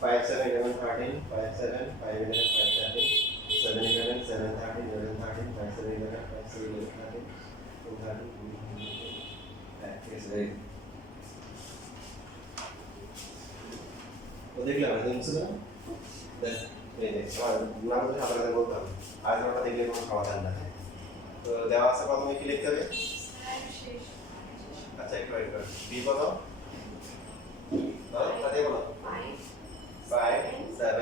5 7 11 13 5 7 5 11 5 13 7 11 7 13 11 13 5 7 11 5 7 11 13 2 13 ঠিক আছে এই ও দেখলাম এটা মুছে দাও দেখ এই যে আমার নাম ধরে আপনাদের বলতে হবে আজ আমরা দেখলে কোনো সমাধান না তো দেওয়া আছে প্রথমে কি লিখতে হবে আচ্ছা একটু ওয়েট করো বি বলো দাও তাতে বলো 5 7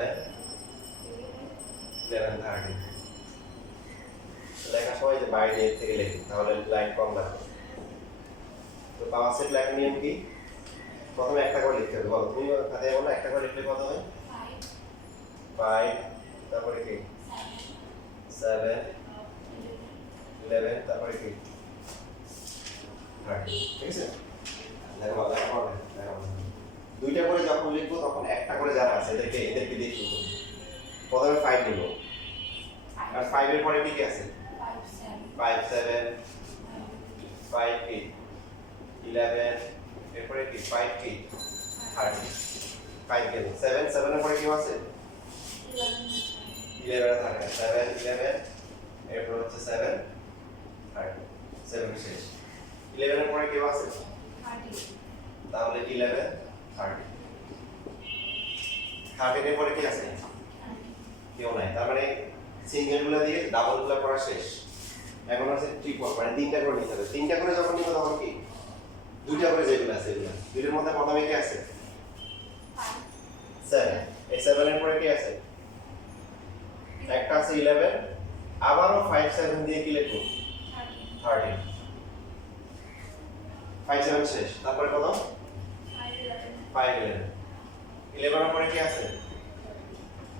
11 13 লেখার সময় যে বাইরে থেকে লিখি তাহলে লাইন কম লাগবে তো পাওয়ার সেট লেখার নিয়ম কি প্রথমে একটা করে লিখতে হবে বলো তুমি খাতে বলো একটা করে লিখলে কত হয় 5 তারপরে কি 7 11 তারপরে কি 30 ঠিক আছে দেখো দেখো দুইটা করে যখন লিখবো তখন একটা করে যারা আছে এদেরকে দিয়ে শুরু করব প্রথমে 5 নিব আর 5 এর পরে কি আছে 5 7 5 8 11 এরপরে কি 5 কি 30 5 কে 7 7 এর পরে কি আছে 11 থাকে 7 11 এরপর হচ্ছে 7 30 7 শেষ 11 এর পরে কি আছে 30 তাহলে 11 30 30 এর পরে কি আছে কেউ নাই তার মানে সিঙ্গেল গুলা দিয়ে ডাবল গুলা করা শেষ এখন আছে ট্রিপল মানে তিনটা করে নিতে হবে তিনটা করে যখন নিব তখন কি দুইটা করে যেগুলো আছে এগুলা দুইটার মধ্যে প্রথমে কি আছে 7 এই 7 এর পরে কি আছে একটা আছে 11 আবারও 5 7 দিয়ে কি লিখব 30 5 7 শেষ তারপরে কত 5 11 11 এর পরে কি আছে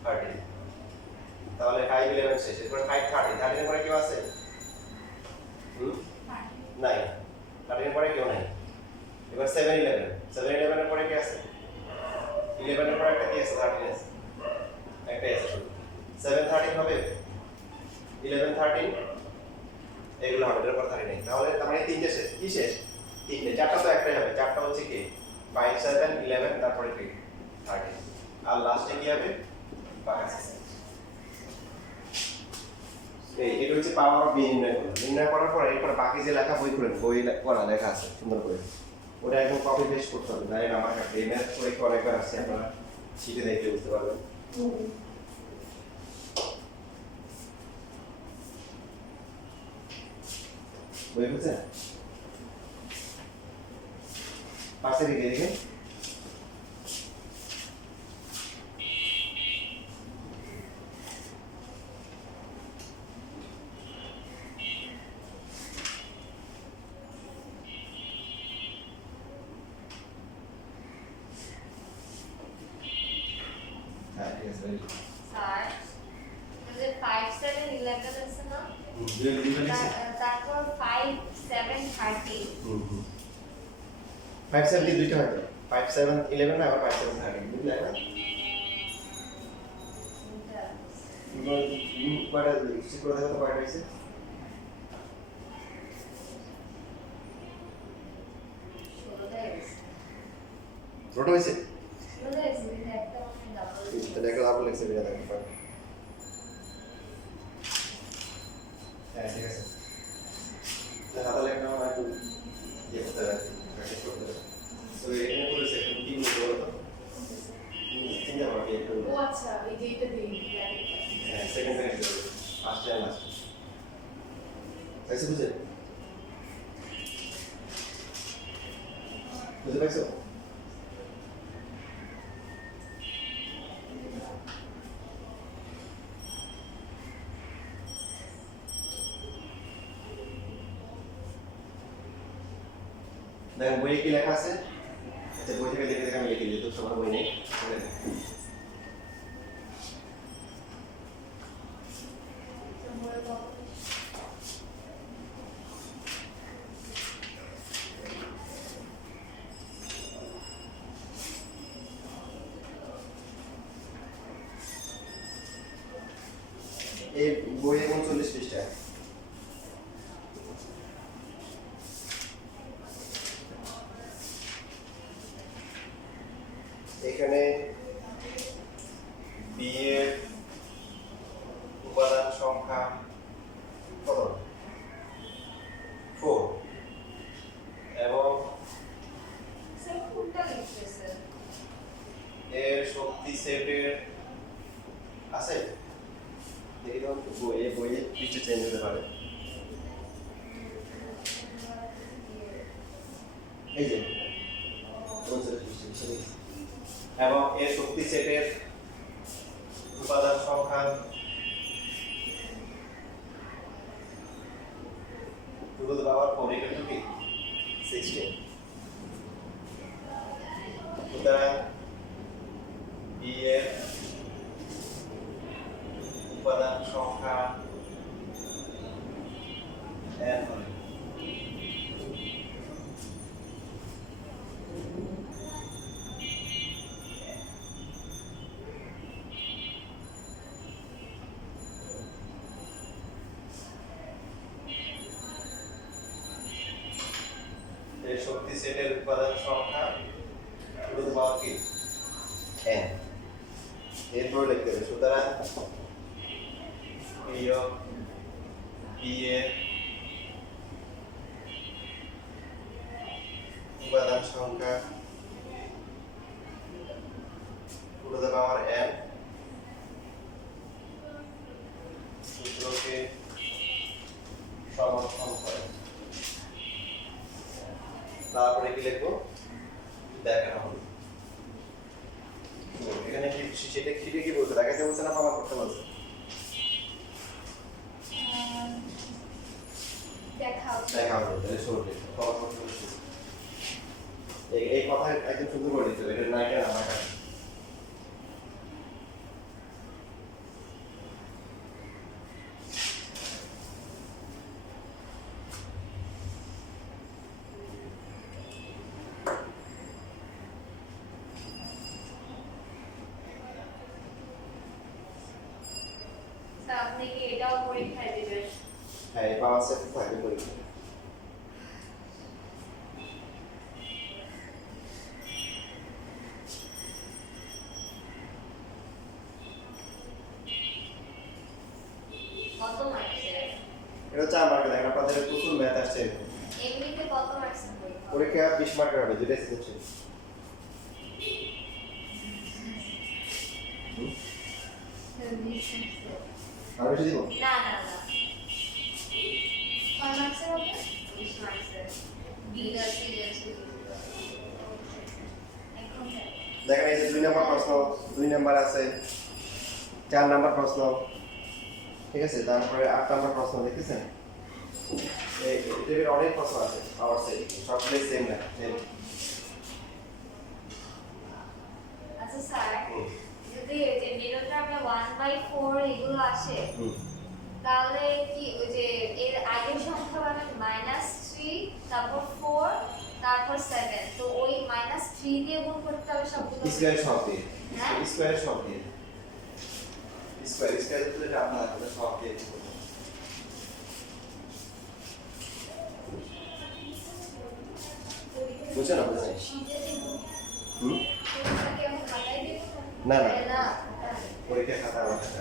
30 তাহলে 5 11 শেষ এরপর 5 30 30 এর পরে কি আছে নাই 30 এর পরে কেউ নাই এবার 7 11 7 11 এর পরে কি আছে 11 এর পরে একটা কি আছে 13 আছে একটাই আছে শুধু 7 13 হবে 11 13 এগুলো হবে এর পর 30 নেই তাহলে তার মানে তিনটে শেষ কি শেষ তিনটে চারটা তো একটাই হবে চারটা হচ্ছে কি 5 7 11 তারপরে কি 30 আর লাস্টে কি হবে 5 এটা হচ্ছে পাওয়ার অফ বি নির্ণয় করার পরে এরপর বাকি যে লেখা বই করেন বই করা লেখা আছে সুন্দর করে ওটা একদম কপি পেস্ট করতে হবে না আমার কাছে এই ম্যাথ করে অনেকবার আসছে আপনারা শিখে দেখলে বুঝতে পারবেন বই বুঝছেন পাশে রেখে দেখে স্যার যে 5 7 11 আছে না তারপর 5 7 30 5 7 দিয়ে দুইটা হয় 5 7 11 না আবার 5 7 30 বুঝলে না কয়টা ঠিক করে দেখো কয়টা হইছে রোটো হইছে তাহলে একটা ডাবল লিখছে এটা দেখো হ্যাঁ ঠিক আছে তাহলে হাতে লেখা আমার একটু ইয়ে করতে হবে প্র্যাকটিস করতে হবে তো এখানে বলেছে একটু কি বলবো তো চিন্তা করো একটু ও আচ্ছা এই যে এটা দিই হ্যাঁ second second first time last বুঝে বুঝে পাইছো দেখেন বইয়ে কি লেখা আছে আচ্ছা বই থেকে দেখে দেখে আমি লিখে দিই তো সবার বই নেই এই বইয়ে 39 পৃষ্ঠা এখানে বি এর উপাদান সংখ্যা কত 4 এবং স্যার কোনটা লিখতেছেন? এর শক্তি সেটের আছে দেখি তো বইয়ে পৃষ্ঠে চেঞ্জ হতে পারে এই যে এবং এর শক্তি সেটের উপাদান সংখ্যা two to the power 4 equal to কি 16 সুতরাং বি এর উপাদান সংখ্যা n হবে এই শক্তি সেটের উপাদান সংখ্যা টু টু দ্য পাওয়ার কি n এরপর লিখতে হবে সুতরাং বিয়োগ বি এর উপাদান সংখ্যা two to the power n সূত্রকে সমর্থন করে তারপরে কি লিখবো দেখানো হলো এখানে কি সেটা কি বলতে দেখাতে বলছে না প্রমাণ করতে বলছে দেখা হলো তাহলে শুরুতে প্রমাণ করতে বলছে এই কথা একদম সুন্দর করে দিতে হবে এটা না কেন আমার কাছে স্যার আপনি কি এটাও পরীক্ষায় দিবেন? হ্যাঁ এই পাওয়ার সেট থাকবে পরীক্ষা কত মার্কসের? এটা 4 মার্কের দেখেন আপনাদের প্রচুর ম্যাথ আসছে এমনিতে কত মার্কসের পরীক্ষা? পরীক্ষা 20 মার্কের হবে দুটো সিলেকশন আর বেশি দিব না না না কয় মার্কসের হবে? 20 মার্কসের বিটা সিরিয়াসলি এখন দেখেন এই যে 2 নাম্বার প্রশ্ন 2 নাম্বার আছে 4 নাম্বার প্রশ্ন ঠিক আছে তারপরে 8 নাম্বার প্রশ্ন দেখতেছেন এই এর অনেক প্রশ্ন আছে পাওয়ার সেট সবগুলো সেম না সেম আচ্ছা স্যার যদি এই যে মিরোগ্রামে 1/4 এগুলো আসে তাহলে কি ওই যে এর আগের সংখ্যা পাবেন -3 তারপর 4 তারপর 7 তো ওই -3 দিয়ে গুণ করতে হবে সবগুলো স্কয়ার সব দিয়ে হ্যাঁ? স্কয়ার সব দিয়ে স্কয়ার তো এটা আপনার সব দিয়ে বুঝছেন না বুঝছেন না না পরীক্ষা খাতা আমার কাছে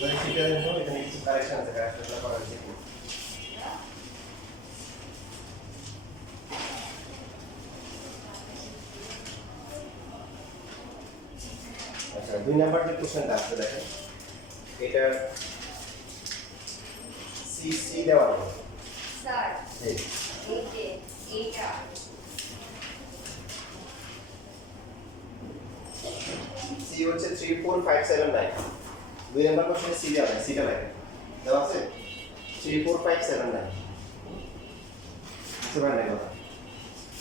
তাহলে সেটা দেখো এখানে কিছু কারেকশন আছে কারেকশনটা করা হয়েছে আচ্ছা 2 নাম্বার যে কোশ্চেনটা আছে দেখেন এটা সি দেওয়া হবে স্যার এই এই যে এইটা সি হচ্ছে 3 4 5 7 9 2 নাম্বার কোশ্চেনে সি দেওয়া আছে সিটা লাগে দেওয়া আছে 3 4 5 7 9 বুঝতে পারলেন কথা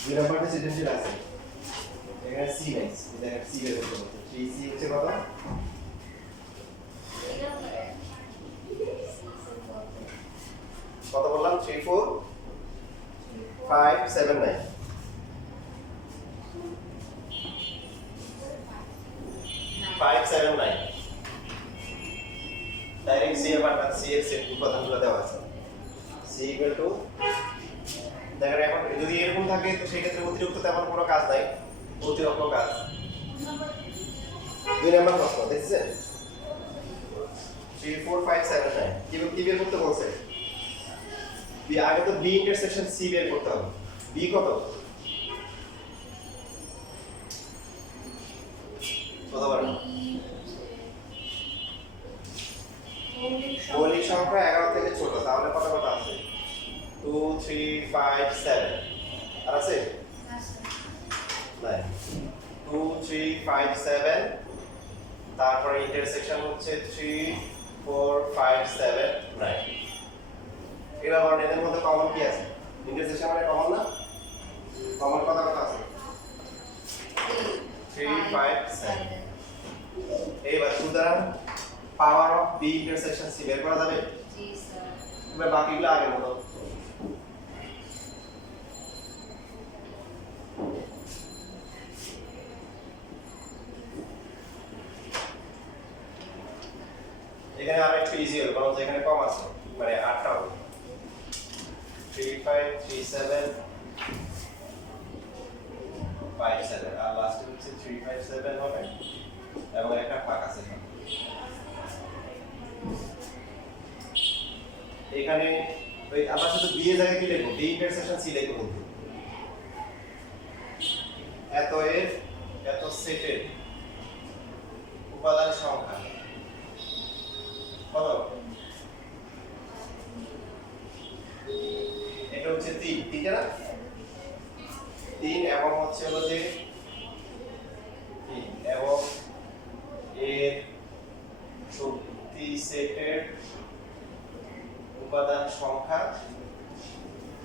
2 নাম্বারটা সৃজনশীল আছে এখানে সি নাই দেখেন সি বের করতে বলছে 3 সি হচ্ছে কত কত বললাম 3 4 5 7 9 5 7 9 ডাইরেক্ট সি এর মানটা সি এর সেট উপাদানগুলো দেওয়া আছে সি ইকুয়াল টু দেখেন এখন যদি এরকম থাকে তো সেই ক্ষেত্রে অতিরিক্ত তেমন কোনো কাজ নাই অতিরিক্ত কাজ 2 নাম্বার প্রশ্ন দেখছেন 3 4 5 7 9 কি বের করতে বলছে বি আগে তো বি ইন্টারসেকশন সি বের করতে হবে বি কত কত বার মৌলিক সংখ্যা 11 থেকে ছোট তাহলে কত কত আছে 2 3 5 7 আর আছে নাই 2 3 5 7 তারপরে ইন্টারসেকশন হচ্ছে 3 4 5 7 9 এবার বলেন এদের মধ্যে কমন কি আছে ইন্টারসেকশন মানে কমন না কমন কত কত আছে 3 5 7 এইবার সুতরাং power of B intersection C বের করা যাবে জি স্যার এবার বাকিগুলো আগের মতো এখানে আর একটু ইজি হবে কারণ এখানে কম আছে মানে 8টা হবে 3 5 3 7 5 7 আর লাস্টে হচ্ছে 3 5 7 হবে এবং একটা ফাঁক আছে এখানে ওই আমরা শুধু বি এর জায়গায় কি লিখব বি ইন্টারসেকশন সি লিখব কিন্তু এত এর এত সেটের উপাদান সংখ্যা কত এটা হচ্ছে 3 ঠিক আছে না 3 এবং হচ্ছে হলো যে এবং এর শক্তি সেটের উপাদান সংখ্যা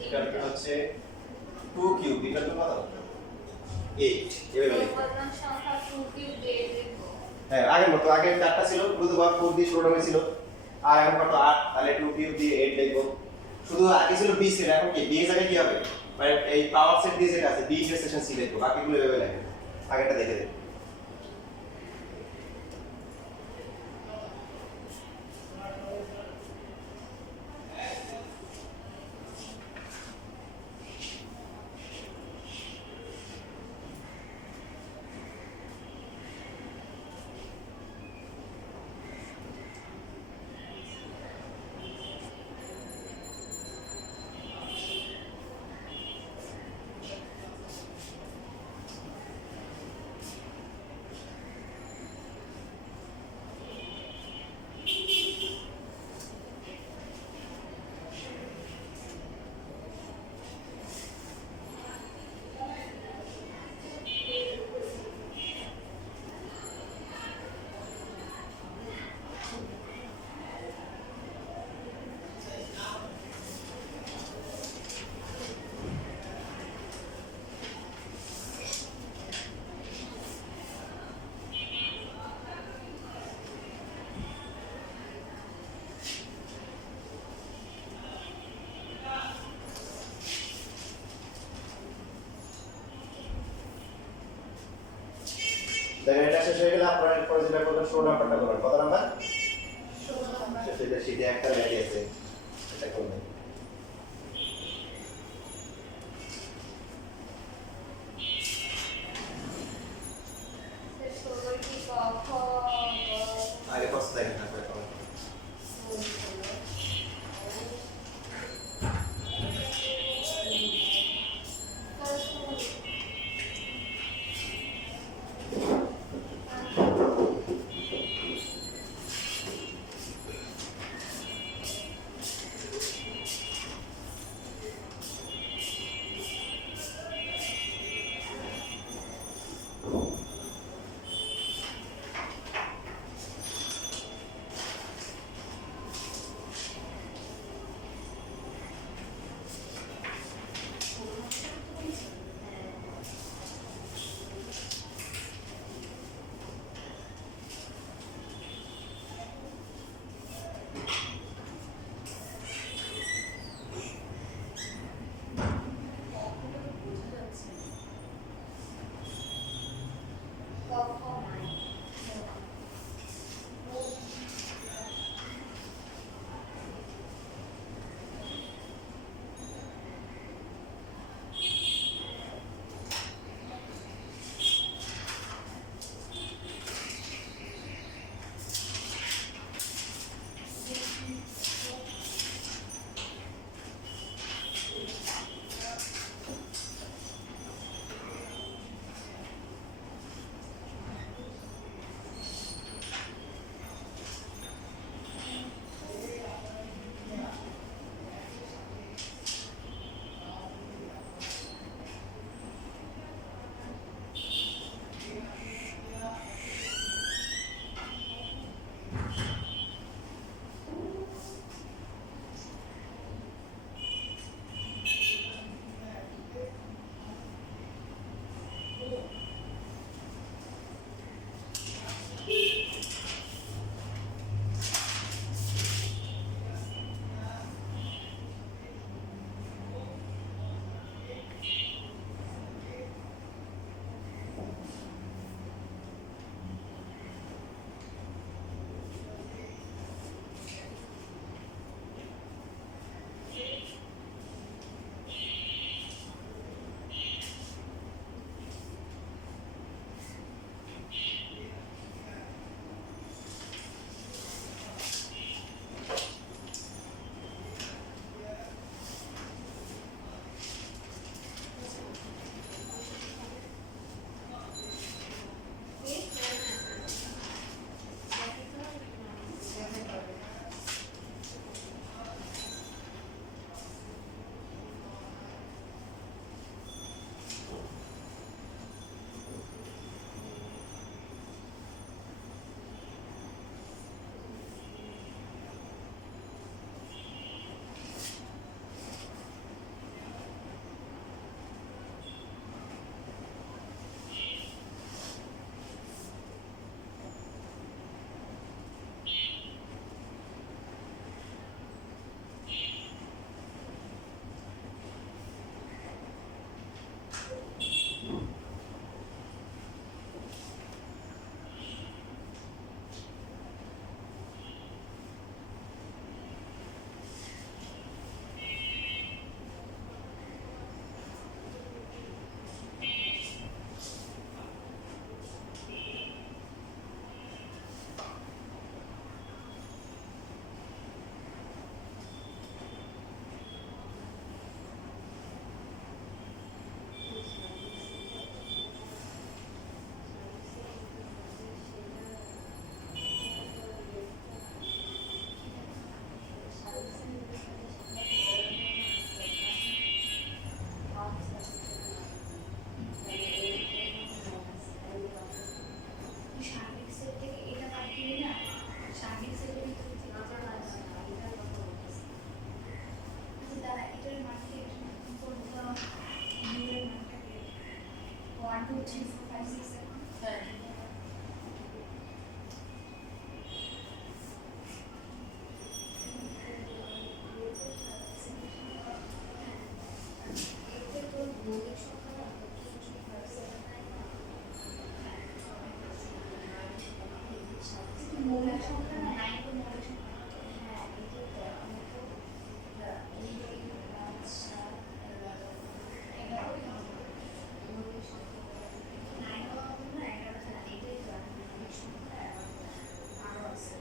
এটা হচ্ছে 2 কিউব এটা কত 8 এভাবে লিখব উপাদান সংখ্যা 2 কিউব দিয়ে দেব হ্যাঁ আগের মতো আগে 4টা ছিল রুটওভার 4 দিয়ে শুরু হয়েছিল আর এখন কত 8 তাহলে 2 কিউব দিয়ে 8 লিখব শুধু আগে ছিল বি সেট এখন কি বি এর জায়গায় কি হবে মানে এই পাওয়ার সেট দিয়ে যেটা আছে বি ইন্টারসেকশন সি লিখব বাকিগুলো এভাবে লিখব আগেরটা দেখে দেখো দেখেন এটা শেষ হয়ে গেলে আপনারা এরপরে যেটা করবেন 16 নাম্বারটা করবেন কত নাম্বার 16 নাম্বার সেটা শীটে একটা লেখা আছে এটা করবেন স্যার 16 কি ক খ আগে কষ্ট দেখেন তারপরে করবেন সংখ্যা না 9 তো মৌলিক সংখ্যা হ্যাঁ এটাই তো আমি তো এই 5 7 11 মৌলিক সংখ্যা 9 হলো না 11 না এটাই তো মৌলিক সংখ্যা আরো আছে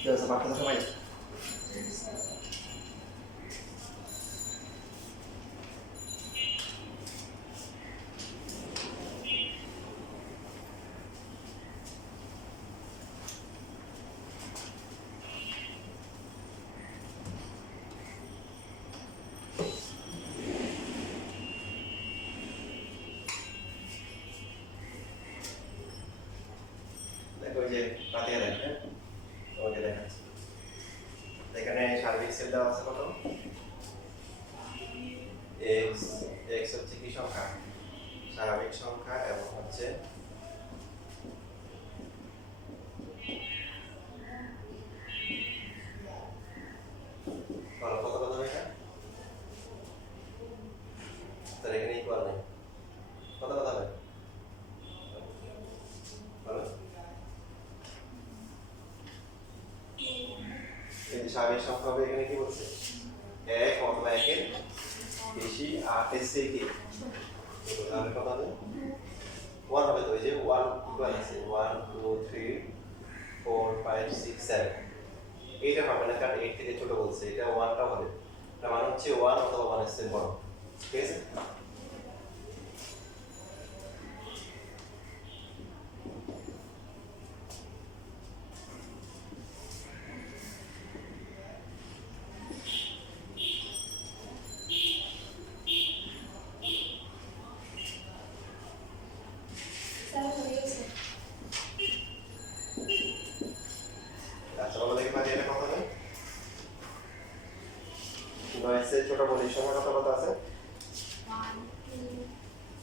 কি আছে বাকি সবাই দেখো যে পাতিয়া দেখেন ওকে দেখাচ্ছি এখানে সার্বিক সেল দেওয়া আছে কত x x হচ্ছে কি সংখ্যা স্বাভাবিক সংখ্যা এবং হচ্ছে কত কত হবে এটা তার এখানে ইকুয়াল নেই কত কত হবে বলো এই স্বাভাবিক সংখ্যা হবে এখানে কি বলছে এক অথবা একের বেশি আর এসে কি তাহলে কত হবে 1 হবে তো এই যে 1 ইকুয়াল আছে 1 2 3 4 5 6 7 এইটা হবে না কারণ 8 থেকে ছোট বলছে এটা 1 টা হবে তার মানে হচ্ছে 1 অথবা 1 এর চেয়ে বড় ঠিক আছে আচ্ছা বলো দেখি পারি এটা কত হবে 9 এর চেয়ে ছোট বলি সংখ্যা কত কত আছে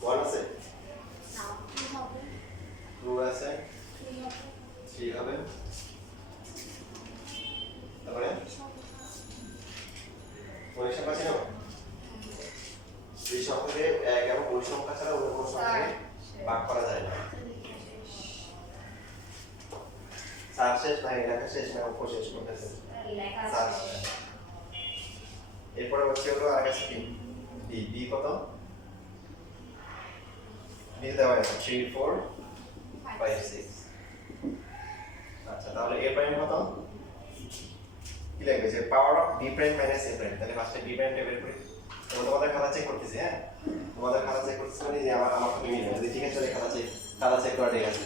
1 আছে 2 আছে 3 হবে তারপরে বলি সংখ্যা ছিল দুই সংখ্যাকে এক এবং বলি সংখ্যা ছাড়া অন্য কোনো সংখ্যাকে ভাগ করা যায় না সার শেষ না লেখা শেষ না উপর শেষ করতেছে সার এরপরে হচ্ছে হলো আর কাছে কি বি বি কত বি দেওয়া আছে 3 4 5 6 আচ্ছা তাহলে এ প্রাইম কত কি লাগবে যে power of B prime minus A prime তাহলে ফার্স্টে বি প্রাইমটা বের করি তোমাদের খাতা চেক করতেছি হ্যাঁ তোমাদের খাতা চেক করতেছি মানে যে আমার তো মিলে যদি ঠিক আছে খাতা চেক করা ঠিক আছে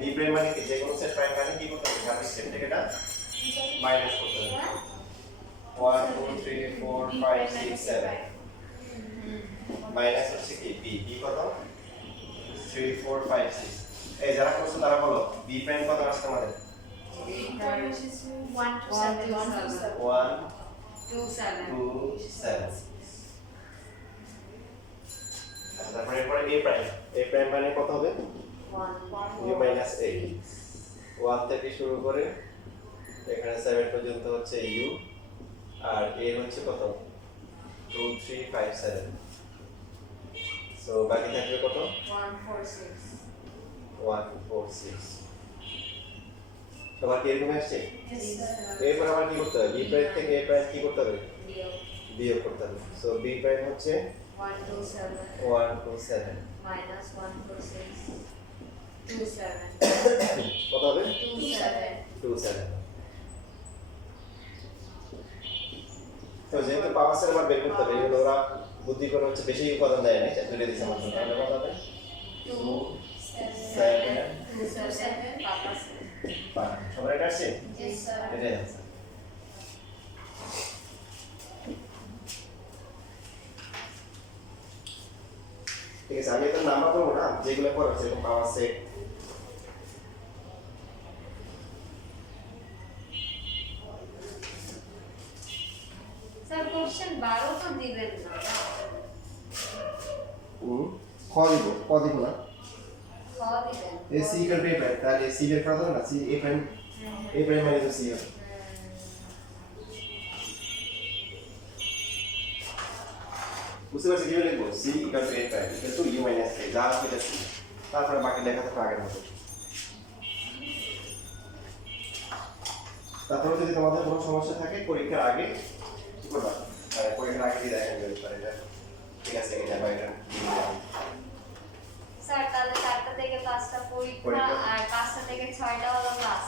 বি প্রাইম মানে কি যে কোনো সেট প্রাইম মানে কি করতে হবে সার্ভিস সেট থেকে এটা মাইনাস করতে হবে 1 2 3 4 5 6 7 মাইনাস হচ্ছে কি বি বি কত 3 4 5 6 এই যারা করছো তারা বলো বি প্রাইম কত আসছে আমাদের 1 to 7 1 2 7 2 7 আচ্ছা তারপরে এরপরে a প্রাইম মানে কত হবে 1 u minus a 1 থেকে শুরু করে এখানে 7 পর্যন্ত হচ্ছে u আর a হচ্ছে কত 2 3 5 7 সো বাকি থাকবে কত 1 4 6 1 4 6 সবার কি এরকম আসছে Yes, sir. এরপর আবার কি করতে হবে বি প্রাইম থেকে এ প্রাইম কি করতে হবে Deal. বিয়োগ করতে হবে সো বি প্রাইম হচ্ছে 1 2 7 1 2 7 minus 1 4 6 2 7 কত হবে 2 7 2 7 তো যেহেতু পাওয়ার সেল আবার বের করতে হবে এগুলো ওরা বুদ্ধি করে হচ্ছে বেশি উপাদান দেয় না দুটো দিছে আমার জন্য তাহলে কত হবে 2 7 2 7 Papa said. সবার এটা আসছে Yes, sir. এটাই আছে ঠিক আছে আমি তো নাম্বার বলবো না যেগুলো পড়া সেরকম পাওয়ার সেট Sir, question 12 তো দিবেন না খ দিব ক দিব না খ দিবেন A C equal to A prime তাহলে সি বের করা যাবে না সি এ প্রাইম মানে তো সি হবে বুঝতে পারছি কিভাবে লিখবো C equal to A prime equal to U minus A যা আছে এটা সি তারপরে বাকি লেখা থাকবে আগের মতো তারপরে যদি তোমাদের কোনো সমস্যা থাকে পরীক্ষার আগে কি করবা পরীক্ষার আগে দিয়ে দেখা যাবে এটা ঠিক আছে এটা বা এটা স্যার তাহলে 4টা থেকে 5টা পরীক্ষা পরীক্ষা। আর 5টা থেকে 6টা হলো ক্লাস